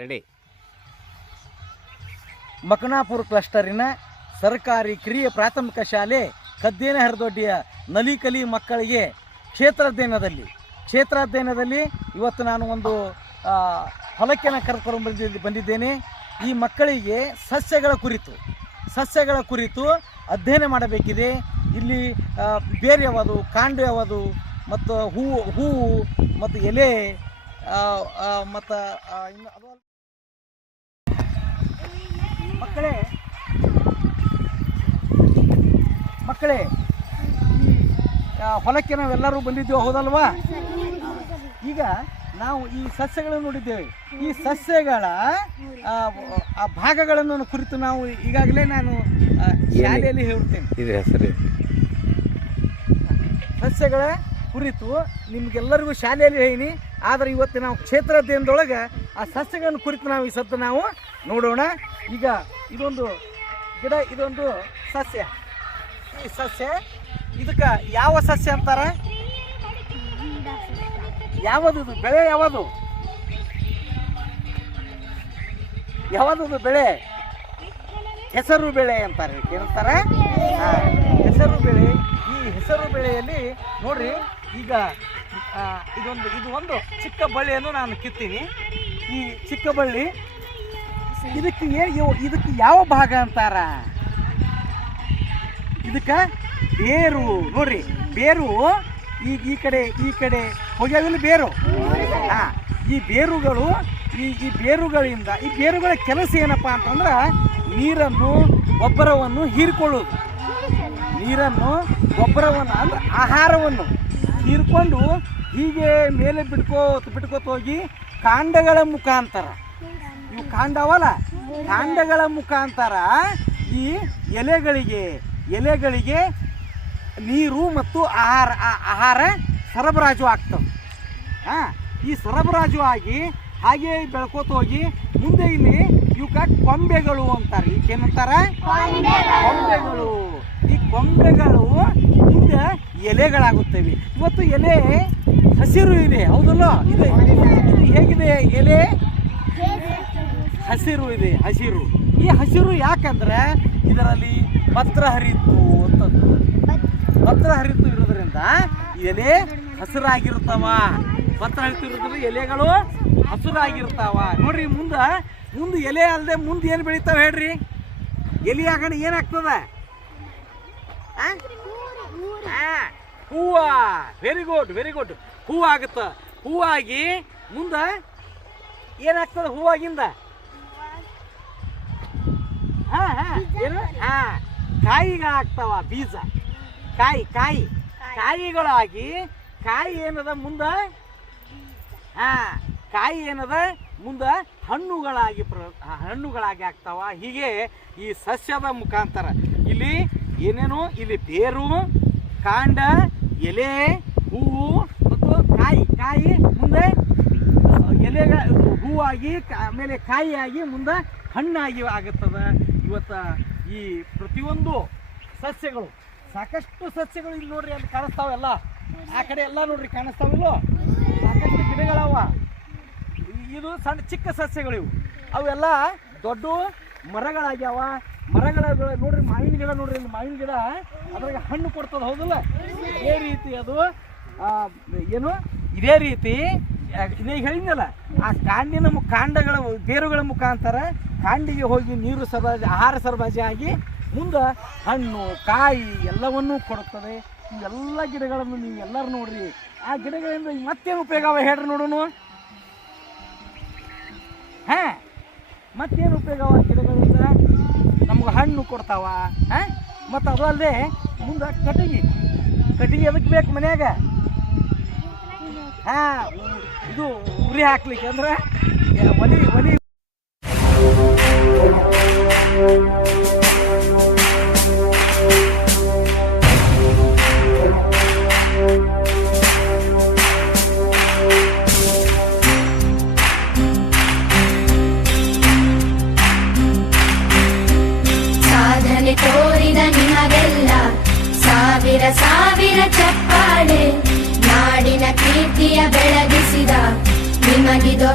Ready. ಮಕನಾಪುರ ಕ್ಲಸ್ಟರಿನ ಸರ್ಕಾರಿ ಕಿರಿಯ ಪ್ರಾಥಮಿಕ ಶಾಲೆ ಕದ್ದೇನ ಹರದೊಡ್ಡಿಯ ನಲಿಕಲಿ ಮಕ್ಕಳಿಗೆ ಕ್ಷೇತ್ರಾಧ್ಯಯನದಲ್ಲಿ ಇವತ್ತು ನಾನು ಒಂದು ಹೊಲಕ್ಕೆನ ಕರೆದುಕೊಂಡು ಬಂದಿದ್ದೇನೆ. ಈ ಮಕ್ಕಳಿಗೆ ಸಸ್ಯಗಳ ಕುರಿತು ಅಧ್ಯಯನ ಮಾಡಬೇಕಿದೆ. ಇಲ್ಲಿ ಬೇರು ಯಾವುದು, ಕಾಂಡ ಯಾವುದು, ಮತ್ತು ಹೂವು ಮತ್ತು ಎಲೆ ಮತ್ತು ಇನ್ನು ಅದು ಮಕ್ಕಳೇ ಈ ಹೊಲಕ್ಕೆ ನಾವೆಲ್ಲರೂ ಬಂದಿದ್ದೇವೆ, ಹೌದಲ್ವಾ? ಈಗ ನಾವು ಈ ಸಸ್ಯಗಳನ್ನು ನೋಡಿದ್ದೇವೆ. ಈ ಸಸ್ಯಗಳ ಆ ಭಾಗಗಳನ್ನು ಕುರಿತು ನಾವು ಈಗಾಗಲೇ ನಾನು ಶಾಲೆಯಲ್ಲಿ ಹೇಳ್ತೇನೆ. ಸಸ್ಯಗಳ ಕುರಿತು ನಿಮ್ಗೆಲ್ಲರಿಗೂ ಶಾಲೆಯಲ್ಲಿ ಹೇಳೀನಿ. ಆದರೆ ಇವತ್ತು ನಾವು ಕ್ಷೇತ್ರಾಧ್ಯಯನದೊಳಗೆ ಆ ಸಸ್ಯಗಳನ್ನು ಕುರಿತು ನಾವು ಈ ಸತ್ತು ನಾವು ನೋಡೋಣ. ಈಗ ಇದೊಂದು ಗಿಡ, ಇದೊಂದು ಸಸ್ಯ. ಈ ಸಸ್ಯ ಇದಕ್ಕೆ ಯಾವ ಸಸ್ಯ ಅಂತಾರೆ? ಯಾವುದು ಬೆಳೆ? ಯಾವುದು ಬೆಳೆ? ಹೆಸರು ಬೆಳೆ ಅಂತಾರೆ. ಏನಂತಾರೆ? ಹೆಸರು ಬೆಳೆ. ಈ ಹೆಸರು ಬೆಳೆಯಲ್ಲಿ ನೋಡ್ರಿ, ಈಗ ಇದು ಒಂದು ಚಿಕ್ಕ ಬಳ್ಳಿಯನ್ನು ನಾನು ಕಿತ್ತೀನಿ. ಈ ಚಿಕ್ಕ ಬಳ್ಳಿ ಇದಕ್ಕೆ ಯಾವ ಭಾಗ ಅಂತಾರ? ಇದಕ್ಕೆ ಬೇರು. ನೋಡ್ರಿ, ಬೇರು ಈಗ ಈ ಕಡೆ ಹೋಗ್ಯಾವಿಲ್ಲ ಬೇರು. ಈ ಬೇರುಗಳ ಕೆಲಸ ಏನಪ್ಪಾ ಅಂತಂದ್ರೆ ನೀರನ್ನು ಗೊಬ್ಬರವನ್ನು ಹೀರಿಕೊಳ್ಳೋದು. ಅಂದ್ರೆ ಆಹಾರವನ್ನು ಹೀರ್ಕೊಂಡು ಹೀಗೆ ಮೇಲೆ ಬಿಟ್ಕೋತ ಹೋಗಿ ಕಾಂಡಗಳ ಮುಖಾಂತರ, ಇವು ಕಾಂಡವಲ್ಲ, ಕಾಂಡಗಳ ಮುಖಾಂತರ ಈ ಎಲೆಗಳಿಗೆ ನೀರು ಮತ್ತು ಆಹಾರ ಸರಬರಾಜು ಆಗ್ತವೆ. ಈ ಸರಬರಾಜು ಆಗಿ ಹಾಗೆ ಬೆಳ್ಕೋತ ಹೋಗಿ ಮುಂದೆ ಇಲ್ಲಿ ಇವಕ್ಕೆ ಕೊಂಬೆಗಳು ಅಂತಾರೆ. ಏನಂತಾರೆ? ಕೊಂಬೆಗಳು. ಈ ಕೊಂಬೆಗಳು ಮುಂದೆ ಎಲೆಗಳಾಗುತ್ತವೆ. ಇವತ್ತು ಎಲೆ ಹಸಿರು ಇದೆ, ಹೌದಲ್ಲ? ಇದು ಹೇಗಿದೆ? ಎಲೆ ಹಸಿರು ಇದೆ. ಈ ಹಸಿರು ಯಾಕಂದ್ರೆ ಇದರಲ್ಲಿ ಪತ್ರ ಹರಿತು ಇರೋದ್ರಿಂದ ಎಲೆ ಹಸಿರಾಗಿರ್ತಾವ. ಪತ್ರ ಹರಿತು ಇರೋದ್ರಿಂದ ಎಲೆಗಳು ಹಸಿರಾಗಿರ್ತಾವ. ನೋಡ್ರಿ, ಮುಂದೆ ಎಲೆ ಅಲ್ಲದೆ ಮುಂದೆ ಏನು ಬೆಳಿತಾವ ಹೇಳ್ರಿ? ಎಲೆ ಆಗಣ ಏನಾಗ್ತದ? ಹೂವ. Very good. ಹೂವು ಆಗುತ್ತ. ಹೂವಾಗಿ ಮುಂದೆ ಏನಾಗ್ತದ? ಹೂವಾಗಿಂದ ಕಾಯಿಗಳಾಗ್ತಾವ. ಬೀಜ ಕಾಯಿಗಳಾಗಿ ಕಾಯಿ ಏನದ ಮುಂದೆ ಮುಂದೆ ಹಣ್ಣುಗಳಾಗಿ ಆಗ್ತಾವ. ಹೀಗೆ ಈ ಸಸ್ಯದ ಮುಖಾಂತರ ಇಲ್ಲಿ ಏನೇನು, ಇಲ್ಲಿ ಬೇರು, ಕಾಂಡ, ಎಲೆ, ಹೂವು ಮತ್ತು ಕಾಯಿ ಮುಂದೆ ಹೂವಾಗಿ, ಆಮೇಲೆ ಕಾಯಿಯಾಗಿ ಮುಂದೆ ಹಣ್ಣಾಗಿ ಆಗುತ್ತದೆ. ಇವತ್ತು ಈ ಪ್ರತಿಯೊಂದು ಸಸ್ಯಗಳು, ಸಾಕಷ್ಟು ಸಸ್ಯಗಳು ಇಲ್ಲಿ ನೋಡ್ರಿ, ಅಲ್ಲಿ ಕಾಣಿಸ್ತಾವೆಲ್ಲ. ಆ ಕಡೆ ಎಲ್ಲ ನೋಡ್ರಿ ಕಾಣಿಸ್ತಾವಿಲ್ಲೋ, ಸಾಕಷ್ಟು ಗಿಡಗಳವ. ಇದು ಸಣ್ಣ ಚಿಕ್ಕ ಸಸ್ಯಗಳು. ಇವು ಅವೆಲ್ಲ ದೊಡ್ಡ ಮರಗಳಾಗ್ಯಾವ. ಮರಗಳ ನೋಡ್ರಿ, ಮಾವಿನ ಗಿಡ ನೋಡ್ರಿ, ಇಲ್ಲಿ ಮಾವಿನ ಗಿಡ ಅದ್ರಾಗ ಹಣ್ಣು ಕೊಡ್ತದೆ, ಹೌದಲ್ಲ? ಇದೇ ರೀತಿ ಅದು ಇದೇ ರೀತಿ ಈಗ ಹೇಳಿದ್ನಲ್ಲ, ಆ ಕಾಂಡಗಳ ಬೇರುಗಳ ಮುಖಾಂತರ ಕಾಂಡಿಗೆ ಹೋಗಿ ನೀರು ಸರಬರಾಜು, ಆಹಾರ ಸರಬರಾಜು ಆಗಿ ಮುಂದೆ ಹಣ್ಣು, ಕಾಯಿ ಎಲ್ಲವನ್ನೂ ಕೊಡುತ್ತದೆ. ಈ ಎಲ್ಲ ಗಿಡಗಳನ್ನು ನೀವು ಎಲ್ಲರೂ ನೋಡ್ರಿ. ಆ ಗಿಡಗಳಿಂದ ಮತ್ತೇನು ಉಪಯೋಗ ಹೇಳ್ರಿ ನೋಡೋಣ. ಮತ್ತೇನು ಉಪಯೋಗವ ಗಿಡಗಳಿಂದ? ನಮ್ಗೆ ಹಣ್ಣು ಕೊಡ್ತಾವ. ಮತ್ತು ಅದು ಅಲ್ಲದೆ ಮುಂದೆ ಕಟ್ಟಿಗೆ ಅದಕ್ಕೆ ಬೇಕು ಮನ್ಯಾಗ. ಇದು ಉರಿ ಹಾಕ್ಲಿಕ್ಕೆ ಅಂದ್ರೆ ಒಲಿ. ಸಾಧನೆ ತೋರಿದ ನಿಮಗೆಲ್ಲ ಸಾವಿರ ಚಪ್ಪಾಳೆ. ನಾಡಿನ ಕೀರ್ತಿಯ ಬೆಳಗಿಸಿದ ನಿಮಗಿದು